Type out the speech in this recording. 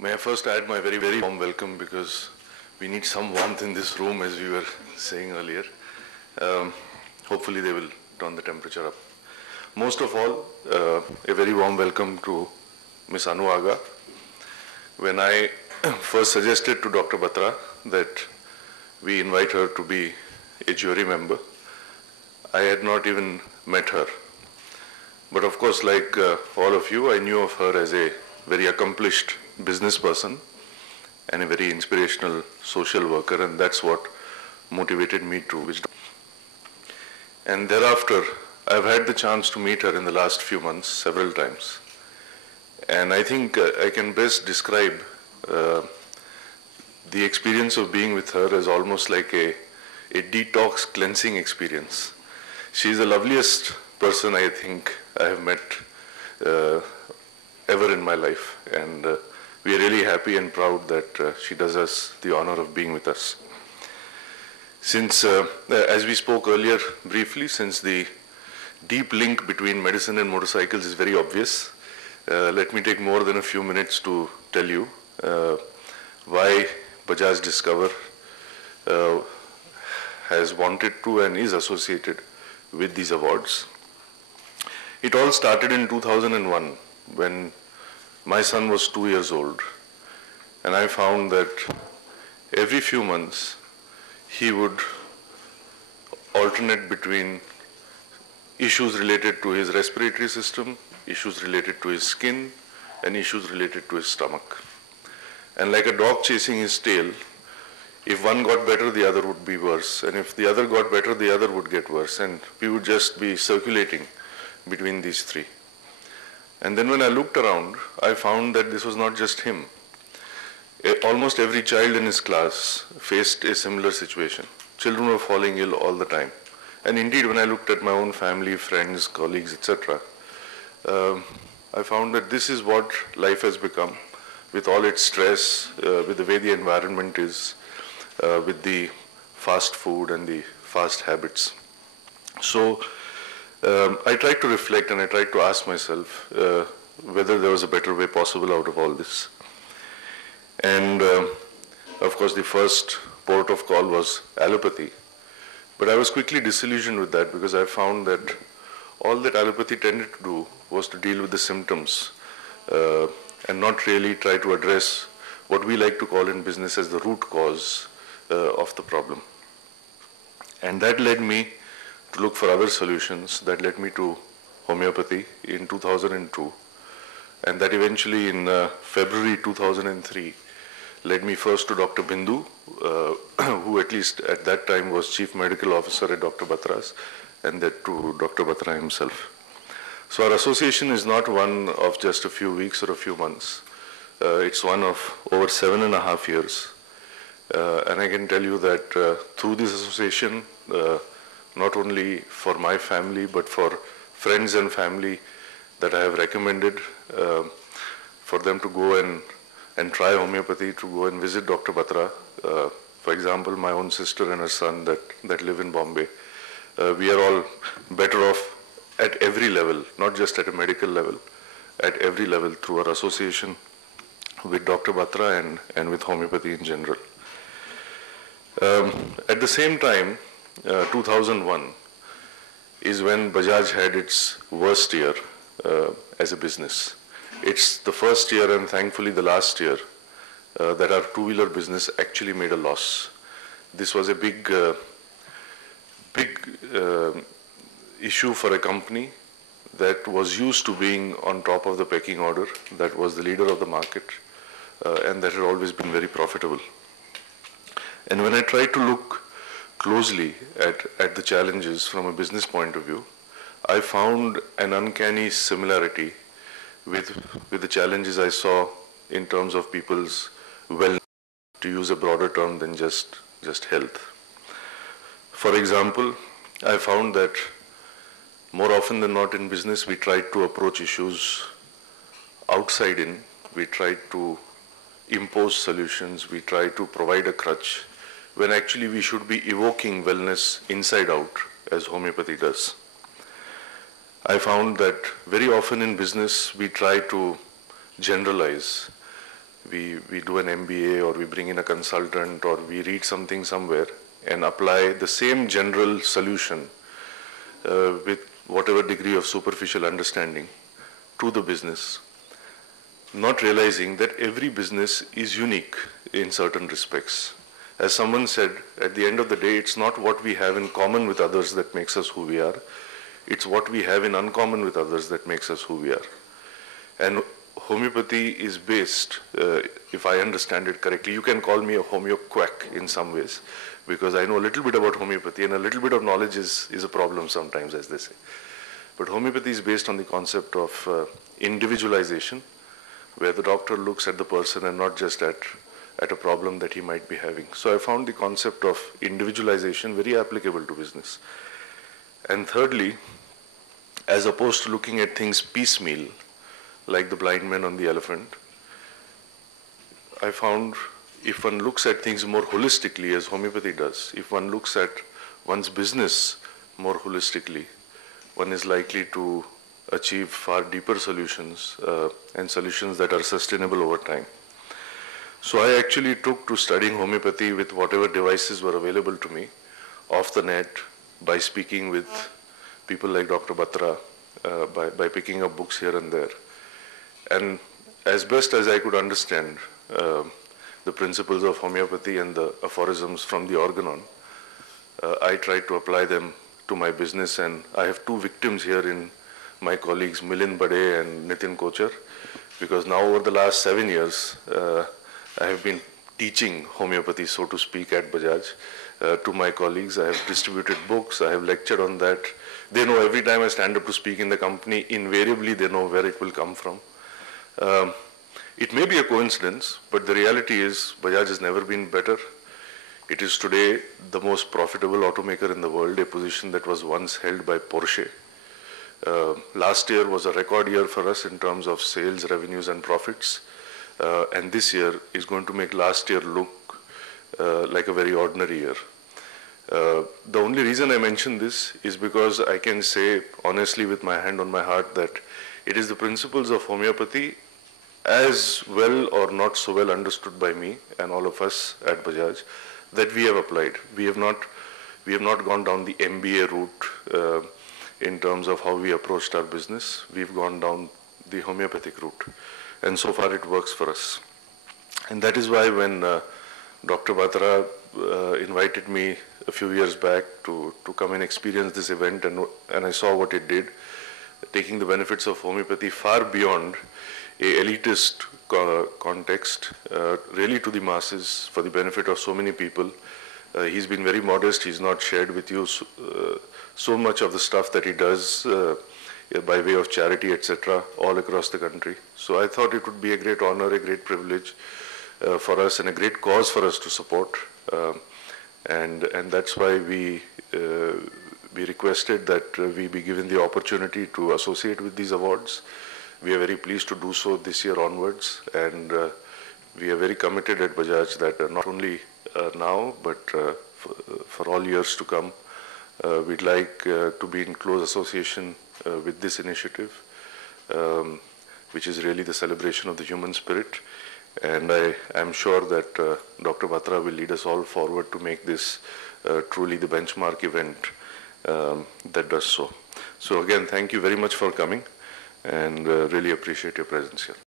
May I first add my very warm welcome because we need some warmth in this room as we were saying earlier. Hopefully they will turn the temperature up. Most of all, a very warm welcome to Ms. Anu Aga. When I first suggested to Dr. Batra that we invite her to be a jury member, I had not even met her. But of course, like all of you, I knew of her as a very accomplished business person and a very inspirational social worker, and that's what motivated me to. And thereafter, I've had the chance to meet her in the last few months several times. And I think I can best describe the experience of being with her as almost like a detox cleansing experience. She's the loveliest person I think I have met ever in my life, and we are really happy and proud that she does us the honor of being with us. Since, as we spoke earlier briefly, since the deep link between medicine and motorcycles is very obvious, let me take more than a few minutes to tell you why Bajaj Discover has wanted to and is associated with these awards. It all started in 2001 when my son was 2 years old, and I found that every few months he would alternate between issues related to his respiratory system, issues related to his skin, and issues related to his stomach. And like a dog chasing his tail, if one got better, the other would be worse. And if the other got better, the other would get worse. And we would just be circulating between these three. And then when I looked around, I found that this was not just him. Almost every child in his class faced a similar situation. Children were falling ill all the time. And indeed, when I looked at my own family, friends, colleagues, etc., I found that this is what life has become, with all its stress, with the way the environment is, with the fast food and the fast habits. So I tried to reflect and I tried to ask myself whether there was a better way possible out of all this. And of course, the first port of call was allopathy. But I was quickly disillusioned with that because I found that all that allopathy tended to do was to deal with the symptoms and not really try to address what we like to call in business as the root cause of the problem. And that led me to look for other solutions. That led me to homeopathy in 2002. And that eventually in February 2003 led me first to Dr. Bindu, who at least at that time was Chief Medical Officer at Dr. Batra's, and that to Dr. Batra himself. So our association is not one of just a few weeks or a few months. It's one of over 7.5 years. And I can tell you that through this association, not only for my family, but for friends and family that I have recommended for them to go and try homeopathy, to go and visit Dr. Batra. For example, my own sister and her son that live in Bombay. We are all better off at every level, not just at a medical level, at every level through our association with Dr. Batra and with homeopathy in general. At the same time, 2001 is when Bajaj had its worst year as a business. It's the first year and thankfully the last year that our two-wheeler business actually made a loss. This was a big issue for a company that was used to being on top of the pecking order, that was the leader of the market, and that had always been very profitable. And when I tried to look closely at the challenges from a business point of view, I found an uncanny similarity with the challenges I saw in terms of people's wellness, to use a broader term than just health. For example, I found that more often than not in business, we tried to approach issues outside in. We tried to impose solutions. We tried to provide a crutch, when actually we should be evoking wellness inside out, as homeopathy does. I found that very often in business we try to generalize. we do an MBA, or we bring in a consultant, or we read something somewhere and apply the same general solution with whatever degree of superficial understanding to the business, not realizing that every business is unique in certain respects. As someone said, at the end of the day, it's not what we have in common with others that makes us who we are. It's what we have in uncommon with others that makes us who we are. And homeopathy is based, if I understand it correctly, you can call me a homeo quack in some ways, because I know a little bit about homeopathy, and a little bit of knowledge is a problem sometimes, as they say. But homeopathy is based on the concept of individualization, where the doctor looks at the person and not just at a problem that he might be having. So I found the concept of individualization very applicable to business. And thirdly, as opposed to looking at things piecemeal, like the blind man on the elephant, I found if one looks at things more holistically, as homeopathy does, if one looks at one's business more holistically, one is likely to achieve far deeper solutions and solutions that are sustainable over time. So I actually took to studying homeopathy with whatever devices were available to me off the net, by speaking with people like Dr. Batra, by picking up books here and there. And as best as I could understand the principles of homeopathy and the aphorisms from the organon, I tried to apply them to my business. And I have two victims here in my colleagues, Milind Bade and Nitin Kochar, because now over the last 7 years, I have been teaching homeopathy, so to speak, at Bajaj to my colleagues. I have distributed books, I have lectured on that. They know every time I stand up to speak in the company, invariably they know where it will come from. It may be a coincidence, but the reality is Bajaj has never been better. It is today the most profitable automaker in the world, a position that was once held by Porsche. Last year was a record year for us in terms of sales, revenues, and profits. And this year is going to make last year look like a very ordinary year. The only reason I mention this is because I can say honestly with my hand on my heart that it is the principles of homeopathy, as well or not so well understood by me and all of us at Bajaj, that we have applied. We have not gone down the MBA route in terms of how we approached our business. We've gone down the homeopathic route. And so far it works for us. And that is why when Dr. Batra invited me a few years back to come and experience this event, and I saw what it did, taking the benefits of homeopathy far beyond a elitist context, really to the masses, for the benefit of so many people. He's been very modest. He's not shared with you so much of the stuff that he does by way of charity, etc., all across the country. So I thought it would be a great honor, a great privilege for us, and a great cause for us to support. And that's why we requested that we be given the opportunity to associate with these awards. We are very pleased to do so this year onwards, and we are very committed at Bajaj that not only now, but for all years to come, we'd like to be in close association with this initiative, which is really the celebration of the human spirit. And I am sure that Dr. Batra will lead us all forward to make this truly the benchmark event that does so. So again, thank you very much for coming, and really appreciate your presence here.